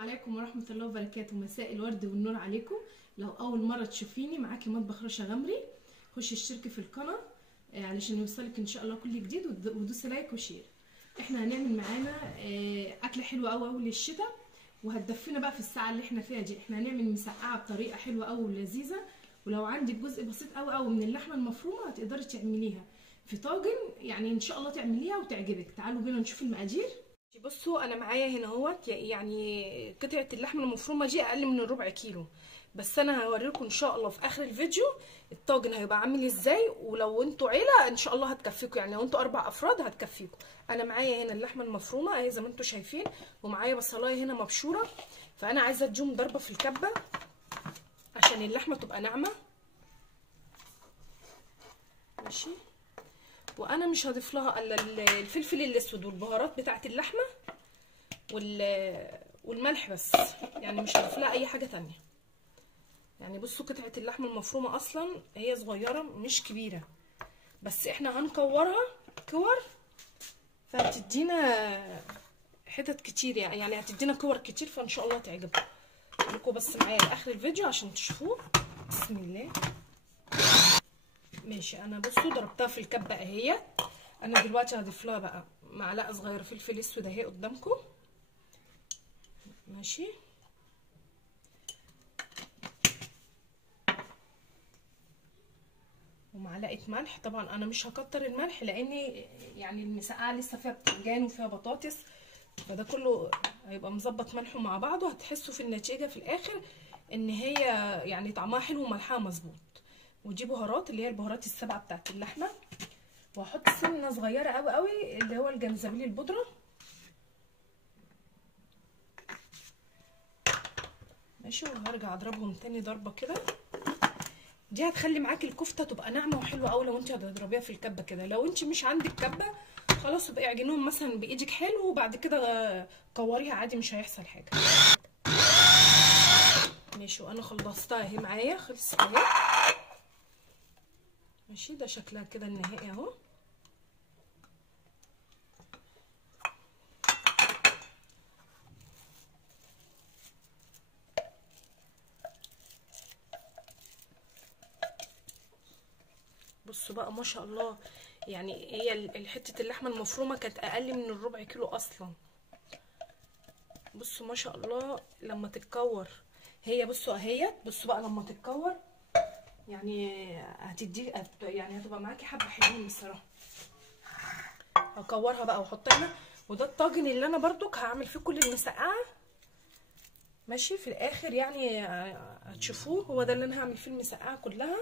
عليكم ورحمة الله وبركاته. مساء الورد والنور عليكم. لو أول مرة تشوفيني معاكي مطبخ رشا غمري، خشي اشتركي في القناة علشان يوصلك إن شاء الله كل جديد، ودوسي لايك وشير. احنا هنعمل معانا أكلة حلوة أوي للشتاء، وهتدفينا بقى في الساعة اللي احنا فيها دي. احنا هنعمل مسقعة بطريقة حلوة أوي ولذيذة، ولو عندك جزء بسيط أوي من اللحمة المفرومة هتقدري تعمليها في طاجن، يعني إن شاء الله تعمليها وتعجبك. تعالوا بينا نشوف المقادير. بصوا انا معايا هنا اهوت، يعني قطعه اللحمه المفرومه دي اقل من الربع كيلو، بس انا هوريكم ان شاء الله في اخر الفيديو الطاجن هيبقى عامل ازاي، ولو انتوا عيله ان شاء الله هتكفيكم، يعني لو انتوا 4 افراد هتكفيكم. انا معايا هنا اللحمه المفرومه اهي زي ما انتوا شايفين، ومعايا بصلايه هنا مبشوره، فانا عايزه اديهم ضربه في الكبه عشان اللحمه تبقى ناعمه. ماشي، وانا مش هضيف لها الا الفلفل الاسود والبهارات بتاعه اللحمه والملح بس، يعني مش هضيف لها اي حاجه تانية. يعني بصوا قطعه اللحمه المفرومه اصلا هي صغيره مش كبيره، بس احنا هنكورها كور فهتدينا حتت كتير، يعني هتدينا كور كتير، فان شاء الله تعجبكم. خليكم بس معايا لاخر الفيديو عشان تشوفوه. بسم الله. ماشي، انا بصوا ضربتها في الكبه اهي. انا دلوقتي هضيف لها بقى معلقه صغيره فلفل اسود اهي قدامكم. ماشي، ومعلقه ملح. طبعا انا مش هكتر الملح لان يعني المسقعه لسه فيها بتنجان وفيها بطاطس، فده كله هيبقى مظبط ملحه مع بعضه. هتحسوا في النتيجه في الاخر ان هي يعني طعمها حلو وملحها مظبوط. ودي بهارات اللي هي البهارات السبعه بتاعت اللحمه، وهحط سنه صغيره قوي اللي هو الجنزبيل البودره. ماشي، وهرجع اضربهم تاني ضربه كده. دي هتخلي معاكي الكفته تبقى ناعمه وحلوه قوي لو انت هتضربيها في الكبه كده. لو انت مش عندك كبه خلاص يبقى اعجنوهم مثلا بايدك حلو، وبعد كده كوريها عادي مش هيحصل حاجه. ماشي، وانا خلصتها اهي معايا، خلصت اهي. ماشي، ده شكلها كده النهائي اهو. بصوا بقى ما شاء الله، يعني هي حته اللحمه المفرومه كانت اقل من الربع كيلو اصلا. بصوا ما شاء الله لما تتكور هي، بصوا اهيت. بصوا بقى لما تتكور يعني يعني هتبقى معاكي حبه حلوين بصراحه. هكورها بقى واحطها هنا، وده الطاجن اللي انا برضك هعمل فيه كل المسقعه. ماشي، في الاخر يعني هتشوفوه، هو ده اللي انا هعمل فيه المسقعه كلها.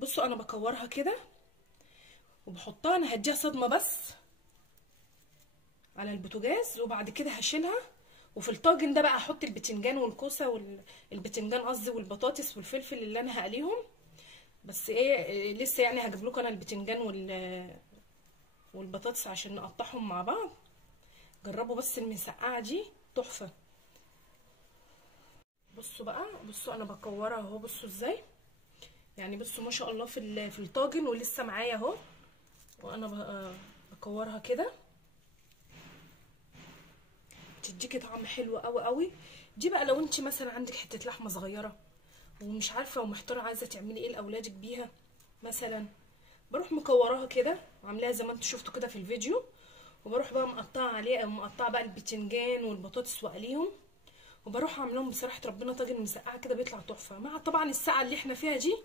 بصوا انا بكورها كده وبحطها، انا هديها صدمه بس على البوتاجاز، وبعد كده هشيلها. وفي الطاجن ده بقى احط البتنجان والكوسه والبتنجان قصدي والبطاطس والفلفل اللي انا هقليهم. بس ايه لسه يعني هجيب لكم انا البتنجان والبطاطس عشان نقطعهم مع بعض. جربوا بس المسقعه دي تحفه. بصوا بقى، بصوا انا بكورها اهو، بصوا ازاي يعني. بصوا ما شاء الله في الطاجن ولسه معايا اهو، وانا بكورها كده تديكي طعم حلو قوي. دي بقى لو انت مثلا عندك حته لحمه صغيره ومش عارفه ومحتاره عايزه تعملي ايه لاولادك بيها مثلا، بروح مكوراها كده وعاملاها زي ما انتوا شفتوا كده في الفيديو، وبروح بقى مقطعه عليه او مقطعه بقى البتنجان والبطاطس واقليهم، وبروح اعملهم بصراحه ربنا طاجن مسقعه كده بيطلع تحفه. مع طبعا الساعه اللي احنا فيها دي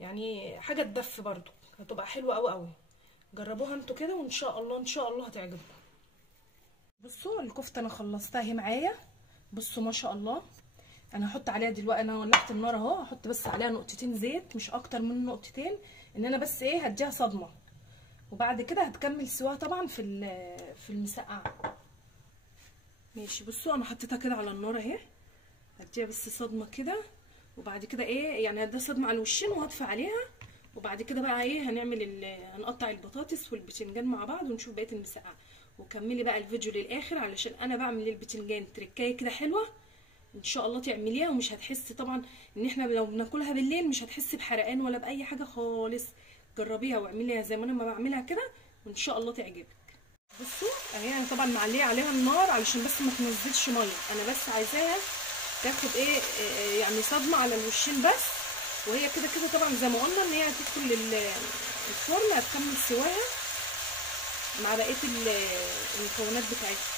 يعني حاجه تدفي برضو، هتبقى حلوه قوي. جربوها انتوا كده وان شاء الله ان شاء الله هتعجبكم. بصوا الكفته انا خلصتها اهي معايا. بصوا ما شاء الله، انا هحط عليها دلوقتي، انا ولعت النار اهو، هحط بس عليها نقطتين زيت مش اكتر من نقطتين، ان انا بس ايه هديها صدمه، وبعد كده هتكمل سواها طبعا في المسقعه. ماشي، بصوا انا حطيتها كده على النار اهي، هديها بس صدمه كده، وبعد كده ايه يعني هديها صدمه على الوشين وهطفي عليها، وبعد كده بقى ايه هنقطع البطاطس والبتنجان مع بعض ونشوف بقيه المسقعه. وكملي بقى الفيديو للاخر علشان انا بعمل للبتنجان تركايه كده حلوه ان شاء الله تعمليها، ومش هتحسي طبعا ان احنا لو بناكلها بالليل مش هتحسي بحرقان ولا باي حاجه خالص. جربيها واعمليها زي ما انا ما بعملها كده وان شاء الله تعجبك. بصوا اهي انا طبعا معليه عليها النار علشان بس ما تنزلش ميه، انا بس عايزاها تاخد ايه يعني صدمه على الوشين بس، وهي كده كده طبعا زي ما قلنا ان هي هتدخل الفرن هتكمل سواها مع بقيه المكونات بتاعتها.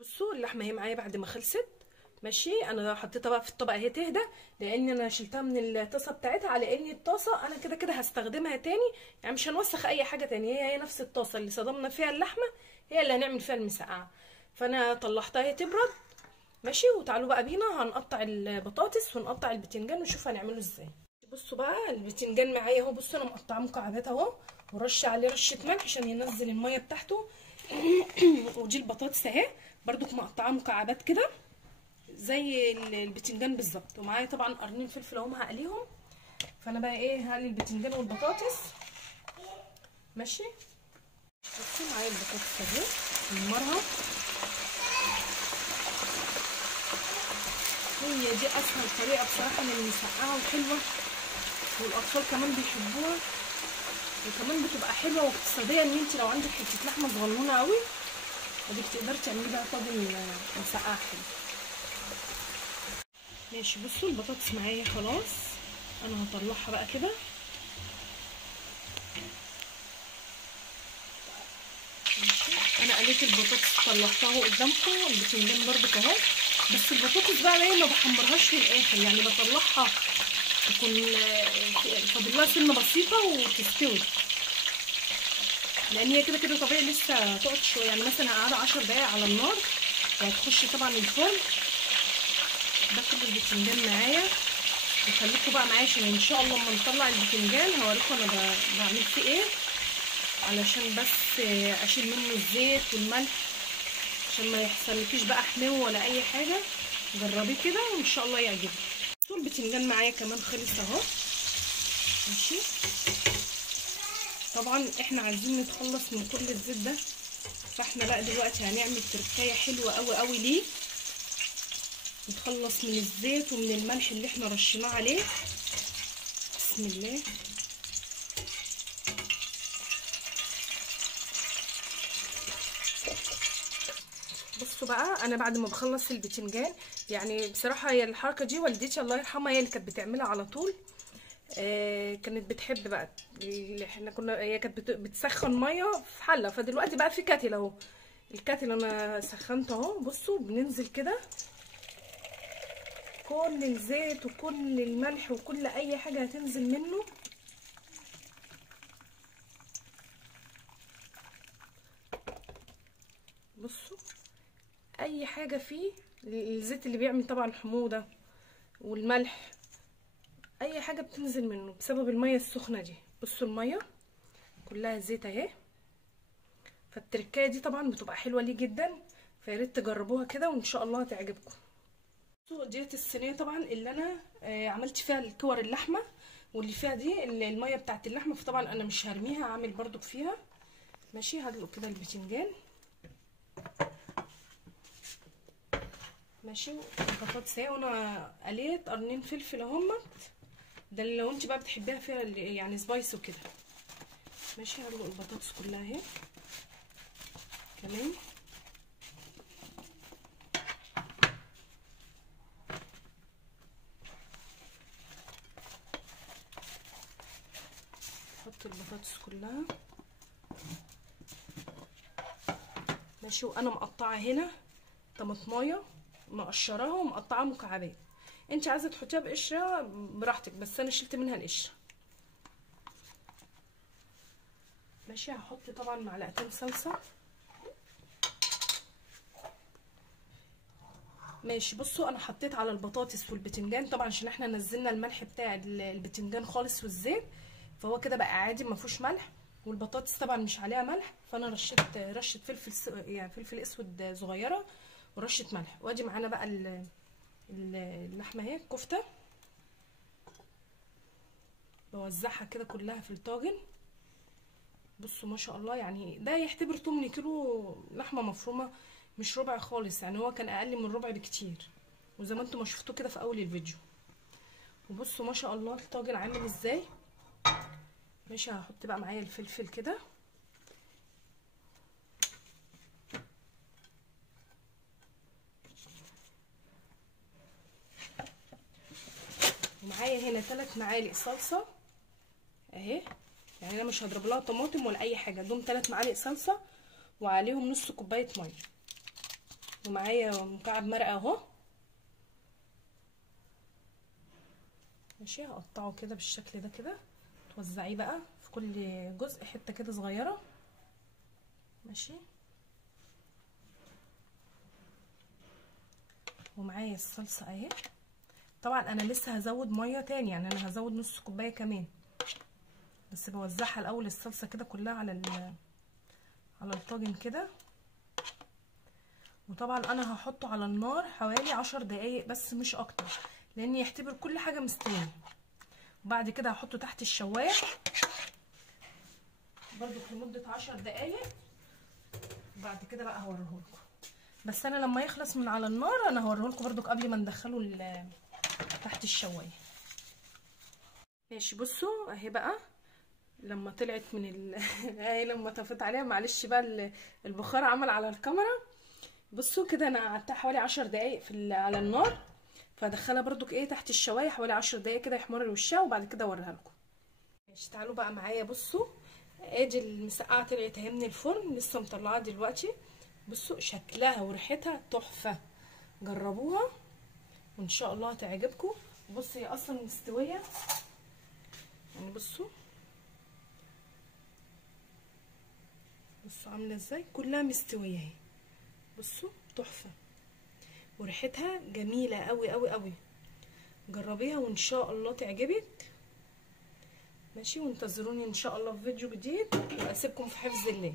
بصوا اللحمه اهي معايا بعد ما خلصت. ماشي، انا حطيتها بقى في الطبق اهي تهدى، لان انا شلتها من الطاسه بتاعتها، على ان الطاسه انا كده كده هستخدمها تاني، يعني مش هنوسخ اي حاجه تاني، هي نفس الطاسه اللي صدمنا فيها اللحمه هي اللي هنعمل فيها المسقعه. فانا طلعتها هي تبرد. ماشي، وتعالوا بقى بينا هنقطع البطاطس ونقطع البتنجان ونشوف هنعمله ازاي. بصوا بقى البتنجان معايا اهو، بصوا انا مقطعاه مكعبات اهو، ورشه عليه رشه ملح عشان ينزل الميه بتاعته. ودي البطاطس اهي برضو مقطعاه مكعبات كده زي البتنجان بالظبط، ومعايا طبعا قرنين فلفل اهم هقليهم. فانا بقى ايه هقلي البتنجان والبطاطس. ماشي، بصوا معايا البطاطس اهي نمرها، هي دي اسهل طريقه بصراحه للمسقعه وحلوه، والاطفال كمان بيحبوها، وكمان بتبقى حلوه واقتصاديه، ان انت لو عندك حته لحمه صغنونه قوي وديك تقدري تعملي بقى طاجن مسقعه حلو. ماشي، بصوا البطاطس معايا خلاص، انا هطلعها بقى كده. ماشي، انا قليت البطاطس طلعتها قدامكم، البتنجان برضك اهو، بس البطاطس بقى ايه ما بحمرهاش للاخر، يعني بطلعها تكون فاضل لها سنه بسيطه وتستوي، لان هي كده كده طبيعي لسه تقعد شويه، يعني مثلا قاعده 10 دقايق على النار وهتخش طبعا الفرن. ده كل البتنجان معايا، وخليكم بقى معايا عشان ان شاء الله لما نطلع البتنجان هوريكم انا بعمل فيه ايه، علشان بس اشيل منه الزيت والملح عشان ما يحصلكيش بقى حمو ولا اي حاجه. جربيه كده وان شاء الله يعجبك. البتنجان معايا كمان خلص اهو. ماشي، طبعا احنا عايزين نتخلص من كل الزيت ده، فاحنا بقى دلوقتي هنعمل تركايه حلوه قوي قوي ليه، نتخلص من الزيت ومن الملح اللي احنا رشيناه عليه. بسم الله. بصوا بقى انا بعد ما بخلص البتنجان، يعني بصراحه هي الحركه دي والدتي الله يرحمها هي اللي كانت بتعملها على طول. كانت بتحب بقى احنا كنا، هي كانت بتسخن ميه في حله، فدلوقتي بقى في كاتل اهو، الكاتل انا سخنته اهو. بصوا بننزل كده كل الزيت وكل الملح وكل اي حاجه هتنزل منه. بصوا اي حاجه فيه، الزيت اللي بيعمل طبعا حموضه والملح، اي حاجه بتنزل منه بسبب الميه السخنه دي. بصوا الميه كلها زيت اهي، فالتركايه دي طبعا بتبقى حلوه ليه جدا، فياريت تجربوها كده وان شاء الله هتعجبكم. ديت الصينيه طبعا اللي انا عملت فيها الكور اللحمه، واللي فيها دي الميه بتاعت اللحمه، فطبعا انا مش هرميها، هعمل برضو فيها. ماشي، هدلق كده البتنجان. ماشي، البطاطس اهي، وانا قليت قرنين فلفل اهمت، ده لو انت بقى بتحبيها فيها يعني سبايس وكده. ماشي، هدلق البطاطس كلها اهي كمان. احط البطاطس كلها. ماشي، وانا مقطعه هنا طماطمايه مقشراها ومقطعاها مكعبات، انت عايزه تحطيها بقشره براحتك، بس انا شلت منها القشره. ماشي، هحط طبعا معلقتين صلصه. ماشي، بصوا انا حطيت على البطاطس والبتنجان طبعا عشان احنا نزلنا الملح بتاع البتنجان خالص والزيت، فهو كده بقى عادي ما فيهوش ملح، والبطاطس طبعا مش عليها ملح، فانا رشيت رشه فلفل يعني فلفل اسود صغيره ورشه ملح. وادي معانا بقى اللحمه اهي الكفته، بوزعها كده كلها في الطاجن. بصوا ما شاء الله، يعني ده يعتبر 8 كيلو لحمه مفرومه، مش ربع خالص، يعني هو كان اقل من ربع بكتير، وزي ما انتم ما شفتوا كده في اول الفيديو. وبصوا ما شاء الله الطاجن عامل ازاي، ماشي. هحط بقى معايا الفلفل كده، ومعايا هنا 3 معالق صلصه اهي، يعني انا مش هضرب لها طماطم ولا اي حاجه، دوم 3 معالق صلصه وعليهم نص كوبايه ميه، ومعايا مكعب مرقه اهو. ماشي. هقطعه كده بالشكل ده كده، توزعيه بقى في كل جزء حته كده صغيره. ماشي. ومعايا الصلصه اهي. طبعا انا لسه هزود ميه تاني، يعني انا هزود نص كوبايه كمان، بس بوزعها الاول الصلصه كده كلها على الطاجن كده. وطبعا انا هحطه على النار حوالي 10 دقايق بس مش اكتر، لان يعتبر كل حاجه مستويه. وبعد كده هحطه تحت الشوايه برضو لمده 10 دقايق، وبعد كده بقى هوريهولكم. بس انا لما يخلص من على النار انا هوريهولكم برضو قبل ما ندخله تحت الشوايه. ماشي. بصوا اهي بقى لما طلعت من اهي لما طفيت عليها، معلش بقى البخار عمل على الكاميرا. بصوا كده انا قعدتها حوالي 10 دقايق على النار، فادخلها برضو ايه تحت الشوايه حوالي 10 دقايق كده يحمر وشها، وبعد كده اوريها لكم. ماشي. تعالوا بقى معايا. بصوا ادي المسقعه طلعت اهي من الفرن، لسه مطلعاها دلوقتي. بصوا شكلها وريحتها تحفه، جربوها وان شاء الله هتعجبكم. بصوا هي اصلا مستويه يعني، بصوا عامله ازاي، كلها مستويه اهي. بصوا تحفه وريحتها جميله قوي قوي قوي. جربيها وان شاء الله تعجبك. ماشي. وانتظروني ان شاء الله في فيديو جديد، واسيبكم في حفظ الله.